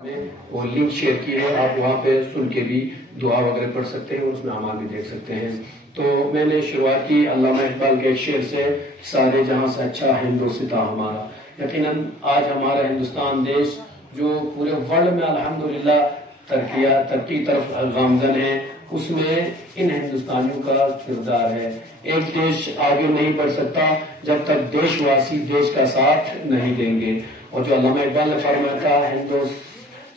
وہ link share کی ہے، آپ وہاں پہ سن کے بھی دعا وغیرہ پڑھ سکتے ہیں اور اس میں اعمال بھی دیکھ سکتے ہیں۔ تو میں نے شروعات کی علامہ اقبال کے ایک شعر سے، سارے جہاں سے اچھا ہندوستاں ہمارا۔ یقیناً آج ہمارا ہندوستان دیش جو پورے ورلڈ میں الحمدللہ ترقی طرف گامزن ہے، اس میں ان ہندوستانیوں کا کردار ہے۔ ایک دیش آگے نہیں بڑھ سکتا جب تک دیش واسی دیش کا ساتھ نہیں دیں گے۔ اور جو علامہ اقبال نے فرمایا تھا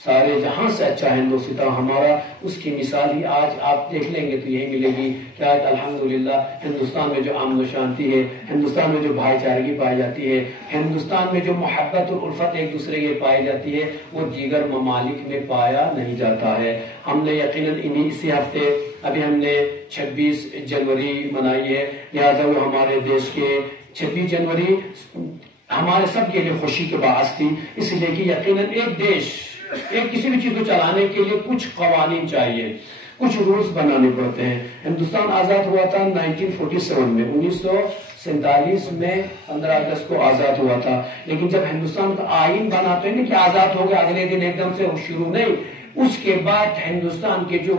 سارے جہاں سے اچھا ہندوستاں ہمارا، اس کی مثال ہی آج آپ دیکھ لیں گے تو یہی ملے گی کہ آج الحمدللہ ہندوستان میں جو امن و شانتی ہے، ہندوستان میں جو بھائی چارگی پائی جاتی ہے، ہندوستان میں جو محبت اور الفت ایک دوسرے کی پائی جاتی ہے، وہ دیگر ممالک میں پایا نہیں جاتا ہے۔ ہم نے یقیناً اسی ہفتے ابھی ہم نے 26 جنوری منائی ہے، لہٰذا وہ ہمارے دیش کے 26 جنوری ہمارے سب کے لیے خوشی کے باعث تھی، اس لیے کہ یقیناً ایک دیش کسی بھی چیز کو چلانے کے لیے کچھ قوانین چاہیے، کچھ رولز بنانے پڑتے ہیں۔ ہندوستان آزاد ہوا تھا 1947 میں، 1947 میں 15 اگست کو آزاد ہوا تھا، لیکن جب ہندوستان کا آئین بنا تو نہیں کہ آزاد ہو گیا اگلے دن ایک دم سے شروع نہیں، اس کے بعد ہندوستان کے جو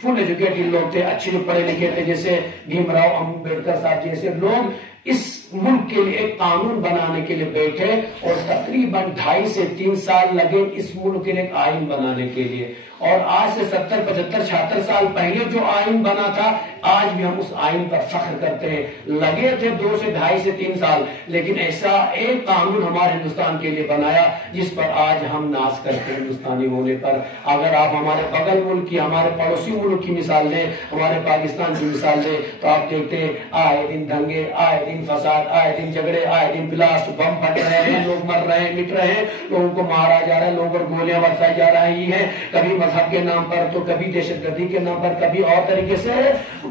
فل ایجوکیٹڈ لوگ تھے، اچھے جو پڑھے لکھے تھے، جیسے بھیم راؤ امبیڈکر صاحب جیسے لوگ اس ملک کے لیے ایک قانون بنانے کے لیے بیٹھے اور تقریباً 2.5 سے 3 سال لگے اس ملک کے لیے ایک آئین بنانے کے لیے۔ اور آج سے 70 75 76 سال پہلے جو آئین بنا تھا، آج بھی ہم اس آئین پر فخر کرتے ہیں۔ لگے تھے 2 سے 2.5 سے 3 سال، لیکن ایسا ایک قانون ہمارے ہندوستان کے لیے بنایا جس پر آج ہم ناز کرتے ہیں ہندوستانی ہونے پر۔ اگر آپ ہمارے بغل ملک کی، ہمارے پڑوسی ملک کی مثال لیں، ہمارے پاکستان کی مثال لیں، تو آپ دیکھتے ہیں آئے دن دنگے، آئے دن فساد، آئے دن جھگڑے، آئے دن بلاسٹ، بم پھٹ رہے ہیں، لوگ مر رہے ہیں، مٹ رہے ہیں، لوگوں کو مارا جا رہا ہے، لوگوں پر گولیاں برسائی جا رہی ہیں، کبھی مذہب کے نام پر تو کبھی دہشت گردی کے نام پر، کبھی اور طریقے سے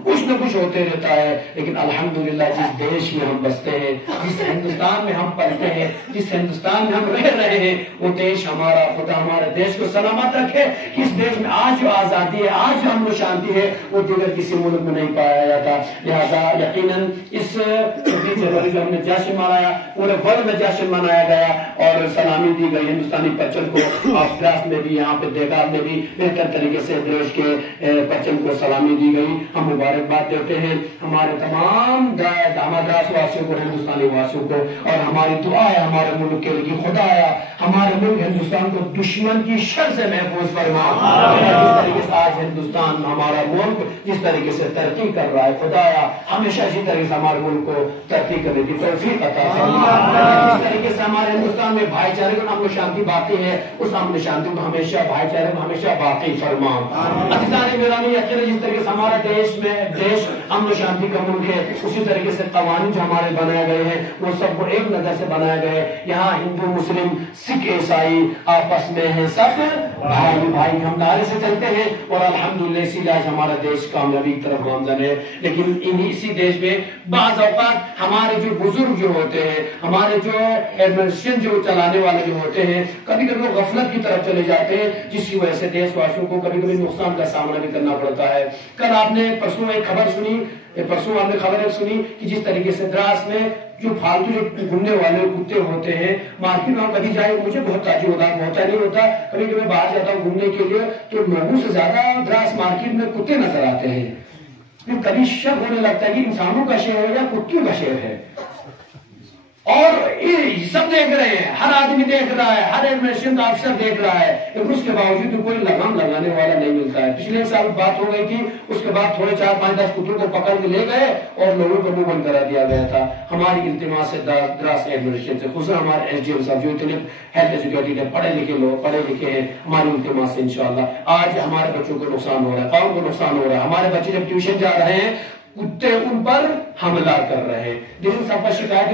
کچھ نہ کچھ ہوتے رہتا ہے۔ لیکن الحمدللہ جس دیش میں ہم بستے ہیں، جس ہندوستان میں ہم پلتے ہیں، جس ہندوستان میں ہم رہ رہے ہیں، وہ دیش ہمارا، خدا ہمارے دیش کو سلامت رکھے۔ اس دیش میں آج جو آزادی ہے، آج جو امن و شانتی ہے، وہ دیگر کسی ملک میں نہیں پایا جاتا۔ لہذا یقیناً اس 26 جنوری جو ہم نے جشن منایا، پورے ورلڈ میں جشن منایا گیا اور سلامی دی گئی ہندوستانی پرچم کو۔ آپ ڈراس میں بھی، یہاں پہ دیگر میں بھی بہتر طریقے سے دیش کے پرچم کو سلامی دی گئی۔ ہم مبارکباد دیتے ہیں ہمارے تمام دراس واسیوں کو، ہندوستانی واسیوں کو، اور ہماری دعا ہے ہمارے ملک کے لیے، خدایا ہمارے ملک ہندوستان کو دشمن کی شر سے محفوظ فرما۔ جس طریقے سے آج ہندوستان ہمارا ملک جس طریقے سے ترقی کر رہا ہے، خدایا ہمیشہ اسی طریقے سے ہمارے ملک کو ترقی کرنے کی توفیق عطا فرما۔ جس طریقے سے ہمارے ہندوستان میں بھائی چارے کو امن و شانتی باقی ہے، اس امن و شانتی کو ہمیشہ، بھائی چارے کو ہمیشہ باقی فرما۔ عزیزان گرامی، یقیناً جس طریقے سے ہمارا دیش امن و شانتی کا ملک ہے، اسی طریقے سے قوانین جو ہمارے بنائے گئے ہیں وہ سب کو ایک نظر سے بنائے گئے۔ یہاں ہندو، مسلم، سکھ، عیسائی آپس میں ہیں، سب بھائی بھائی ہم نعرے سے چلتے ہیں، اور الحمدللہ اسی لیے آج ہمارا دیش کامیابی کی طرف گامزن ہے۔ لیکن اسی دیش میں بعض اوقات ہمارے جو بزرگ جو ہوتے ہیں، ہمارے جو ایڈمنسٹریشن جو چلانے والے جو ہوتے ہیں، کبھی کبھی وہ غفلت کی طرف چلے جاتے ہیں، جس کی وجہ سے دیش واسیوں کو کبھی کبھی نقصان کا سامنا بھی کرنا پڑتا ہے۔ کل آپ نے پرسوں ایک خبر سنی کہ جس طریقے سے دراس میں جو فالتو جو گھومنے والے کتے ہوتے ہیں، مارکیٹ میں کبھی جائے، مجھے بہت تعجب ہوتا نہیں ہوتا، کبھی کبھی باہر جاتا ہوں گھومنے کے لیے تو لوگوں سے زیادہ دراس مارکیٹ میں کتے نظر آتے ہیں۔ کبھی شک ہونے لگتا ہے کہ انسانوں کا شہر ہے یا کتوں کا شہر ہے، اور سب دیکھ رہے ہیں، ہر آدمی دیکھ رہا ہے، ہر ایڈمنسٹریشن کا افسر دیکھ رہا ہے، لیکن اس کے باوجود کوئی لگام لگانے والا نہیں ملتا ہے۔ پچھلے سال بات ہو گئی تھی، اس کے بعد تھوڑے 4 5 10 کتوں کو پکڑ کے لے گئے اور لوگوں کو منہ بند کرا دیا گیا تھا۔ ہماری التماس سے دراس ایڈمنسٹریشن سے، خصوصاً ہمارے ایس ڈی ایم صاحب جو اتنے ہیلتھ ایجوکیٹڈ ہے، پڑھے لکھے ہیں، ہماری التماس سے انشاءاللہ آج ہمارے بچوں کو نقصان ہو رہا ہے، قوم کو نقصان ہو رہا ہے۔ ہمارے بچے جب ٹیوشن جا رہے ہیں، کتے ان پر حملہ کر رہے ہیں۔ دن سب شکایت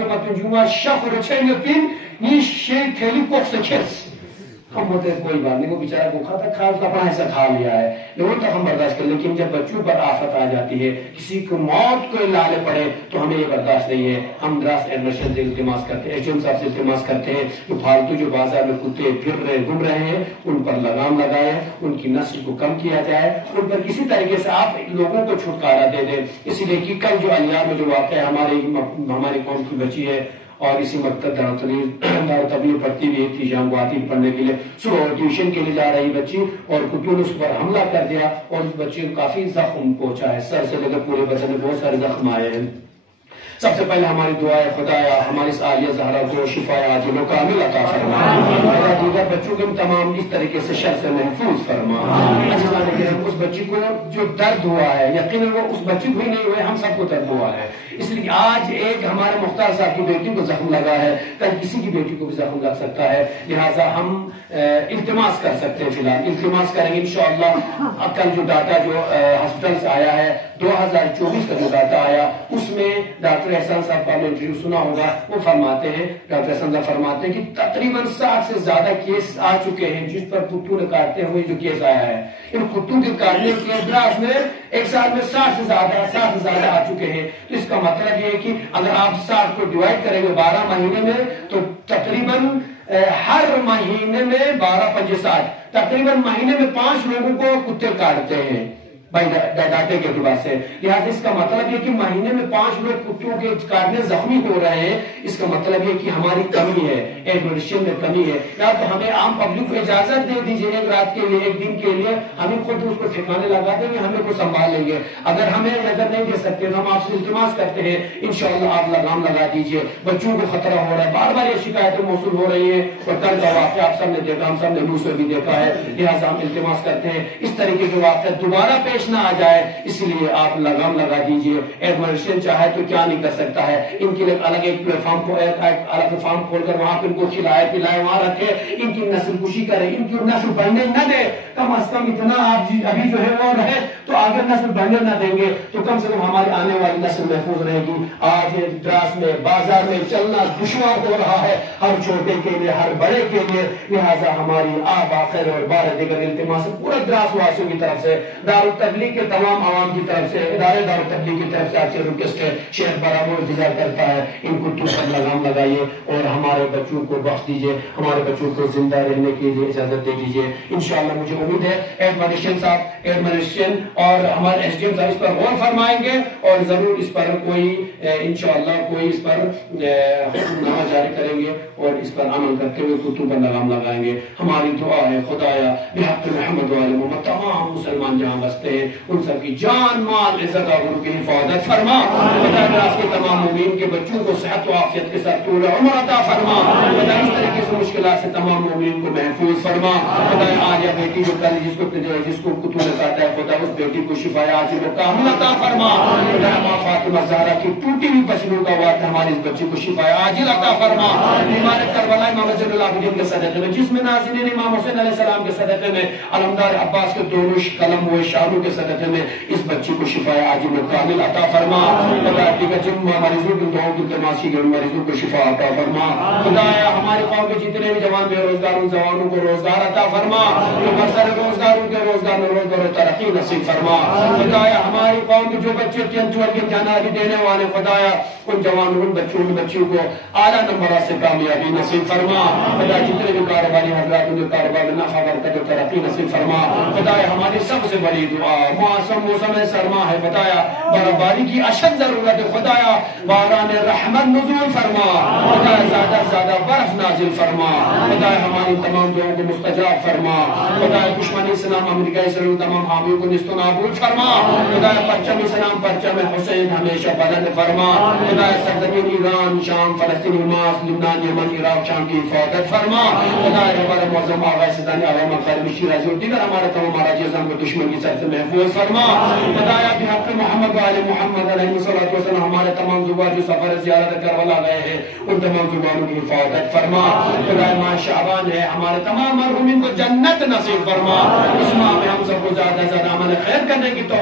ہم ہوتے کوئی بات نہیں، وہ بیچارہ بھوکا تھا، کھا اپنا ایسا کھا لیا ہے، لیکن تک ہم برداشت کر، لیکن جب بچوں پر آفت آ جاتی ہے، کسی کو موت کو لالے پڑے تو ہمیں یہ برداشت نہیں ہے۔ ہم دراس ایڈمنسٹریشن سے التماس کرتے ہیں، ایچ ایم صاحب سے التماس کرتے ہیں، جو فالتو جو بازار میں کتے پھر رہے گھوم رہے ہیں، ان پر لگام لگائے، ان کی نسل کو کم کیا جائے، ان پر کسی طریقے سے آپ لوگوں کو چھٹکارا دے دیں۔ اسی لیے کہ کل جو علیار میں جو واقعہ ہماری قوم کی بچی ہے، اور اسی مکتب دار تبلیغ پڑھتی ہوئی تھی، شام کو آتی پڑھنے کے لیے، صبح ٹیوشن کے لیے جا رہی بچی، اور کتوں نے اس پر حملہ کر دیا اور اس بچے کو کافی زخم پہنچا ہے، سر سے لے کر پورے بدن میں بہت سارے زخم آئے ہیں۔ سب سے پہلے ہماری دعا ہے خدایا ہماری اس عالیہ زہرا کو شفا عاجل و کامل عطا فرما، خدا دیگر بچوں کو تمام اس طریقے سے شر سے محفوظ فرما۔ اس بچی کو جو درد ہوا ہے، یقیناً وہ اس بچی کو ہی نہیں ہوا ہے، ہم سب کو درد ہوا ہے، اس لیے آج ایک ہمارے مختار صاحب کی بیٹی کو زخم لگا ہے، کل کسی کی بیٹی کو بھی زخم لگ سکتا ہے، لہٰذا ہم التماس کر سکتے ہیں، فی الحال التماس کریں گے انشاءاللہ۔ کل جو ڈاٹا جو ہاسپٹل سے آیا ہے 2024 کا جو ڈاٹا آیا، اس میں ڈاکٹر احسان صاحب کا انٹرویو سنا ہوگا، وہ فرماتے ہیں، ڈاکٹر احسان صاحب فرماتے ہیں کہ تقریباً 60 سے زیادہ کیس آ چکے ہیں جس پر کتوں نے کاٹتے ہوئے جو کیس آیا ہے، ان کتوں کے کاٹنے کے انداز میں ایک سال میں 60 سے زیادہ آ چکے ہیں۔ تو اس کا مطلب یہ ہے کہ اگر آپ 60 کو ڈیوائڈ کریں گے 12 مہینے میں، تو تقریباً ہر مہینے میں 12 5 60، تقریباً مہینے میں 5 لوگوں کو کتے کاٹتے ہیں بھائی ڈاٹے کے اعتبار سے، لہٰذا اس کا مطلب یہ کہ مہینے میں 5 لوگ کتوں کے کاٹنے زخمی ہو رہے ہیں، اس کا مطلب یہ کہ ہماری کمی ہے، ایڈمنسٹریشن میں کمی ہے، یا تو ہمیں عام پبلک کو اجازت دے دیجیے ایک رات کے لیے، ایک دن کے لیے، ہمیں خود اس کو ٹھکانے لگا دیں گے، ہمیں کو سنبھال لیں گے۔ اگر ہمیں اجازت نہیں دے سکتے تو ہم آپ سے التماس کرتے ہیں انشاءاللہ آپ لگام لگا دیجیے، بچوں کو خطرہ ہو رہا ہے، بار بار یہ شکایتیں موصول ہو رہی ہیں، اور کل کا واقعہ آپ سب نے دیکھا، ہم سب نے نیوز میں بھی دیکھا ہے، لہٰذا ہم التماس کرتے ہیں اس طریقے کے واقعہ دوبارہ پیش نہ آ جائے، اس لیے آپ لگام لگا دیجئے۔ ایڈمنسٹریشن چاہے تو کیا نہیں کر سکتا ہے، ان کے لیے الگ ایک پلیٹ فارم کو الگ فارم کھول کر وہاں پہ ان کو کھلائے پلائے، وہاں رکھے، ان کی نسل کشی کرے، ان کی نسل بڑھنے نہ دے، کم از کم اتنا آپ ابھی جو ہے وہ رہے تو آگے نسل بڑھنے نہ دیں گے تو کم سے کم ہماری آنے والی نسل محفوظ رہے گی۔ آج دراز میں بازار میں چلنا دشوار ہو رہا ہے ہر چھوٹے کے لیے، ہر بڑے کے لیے، لہٰذا ہماری آبا خیر اور بارہ دیگر التماس پورے دراز واسیوں کی طرف سے، دارالتبلیغ کے تمام عوام کی طرف سے، ادارے دارالتبلیغ کی طرف سے آپ سے ریکویسٹ ہے، شیخ برابر انتظار کرتا ہے، ان کو تو پر لگام لگائیے اور ہمارے بچوں کو بخش دیجئے، ہمارے بچوں کو زندہ رہنے کی اجازت دے دیجئے۔ انشاءاللہ مجھے امید ہے ایڈمنسٹریشن اور ہمارے ایس ڈی ایم صاحب اس پر غور فرمائیں گے اور ضرور اس پر کوئی انشاءاللہ کوئی اس پر حکم نامہ جاری کریں گے اور اس پر عمل کرتے ہوئے کتوں پر لگام لگائیں گے۔ ہماری دعا ہے خدایا بحق محمد وآل محمد تمام مسلمان جہاں بستے ہیں ان سب کی جان مال عزت اور ان کی حفاظت فرما، خدا اس کے تمام مومنین کے بچوں کو صحت و عافیت کے ساتھ طول عمر عطا فرما، خدا اس طریقے سے مشکلات سے تمام مومنین کو محفوظ فرما، خدا آج بیٹی جو کل جس کو کتوں نے کاٹا ہے خدا اس بیٹی کو شفا عاجل و کامل عطا فرما، خدا ماں فاطمہ زہرا کی ٹوٹی ہوئی پسلیوں کا واسطہ ہماری اس بچی کو شفا عاجل عطا فرما، امام کربلا امام زین العابدین کے صدقے میں، جس میں ناظرین امام حسین علیہ السلام کے صدقے میں، علمدار عباس کے دونوں قلم ہوئے شانوں کے صدقے میں اس بچی کو شفا عاجل و کامل عطا فرما، خدا دیگر جن مریضوں کی دعاؤں کی التماس کی گئی مریضوں کو شفا عطا فرما، خدایا ہمارے قوم کے جتنے بھی جوان بے روزگار ان جوانوں کو روزگار عطا فرما، جو برسر روزگار ان کے روزگار میں روزگار و ترقی نصیب فرما، خدایا ہماری قوم کے جو بچے ٹینتھ کے امتحانات دینے والے خدایا ان جوانوں ان بچوں کو اعلیٰ نمبرات سے کامیابی نصیب فرما، خدا جتنے بھی کاروباری حضرات ان کے کاروبار میں نفع برکت و ترقی نصیب فرما، خدایا ہماری سب سے بڑی دعا موسم سرما ہے خدایا، برفباری کی اشد ضرورت ہے خدایا، باران رحمت نزول فرما، خدایا زیادہ سے زیادہ برف نازل فرما، خدایا ہماری تمام دعاؤں کو مستجاب فرما، خدایا دشمن اسلام امریکہ اسلام تمام حامیوں کو نیست و نابود فرما، خدایا پرچم اسلام پرچم حسین ہمیشہ بلند فرما، خدایا سرزمین ایران شام فلسطین حماس لبنان یمن عراق شام کی حفاظت فرما، خدایا ہمارے معظم آغا سیدانی عوام مغربی شیرازی اور دیگر ہمارے تمام مراجع اعظم کو دشمن کی سر سے محفوظ فرما، خدایا بحق محمد و آل محمد علیہ السلام ہمارے تمام زبان جو سفر زیارت کربلا گئے ہیں ان تمام زبانوں کی حفاظت فرما، خدایا ماہ شعبان ہے ہمارے تمام مرحومین کو جنت نصیب فرما، اس ماہ میں ہم سب کو زیادہ سے زیادہ عمل خیر کرنے کی توفیق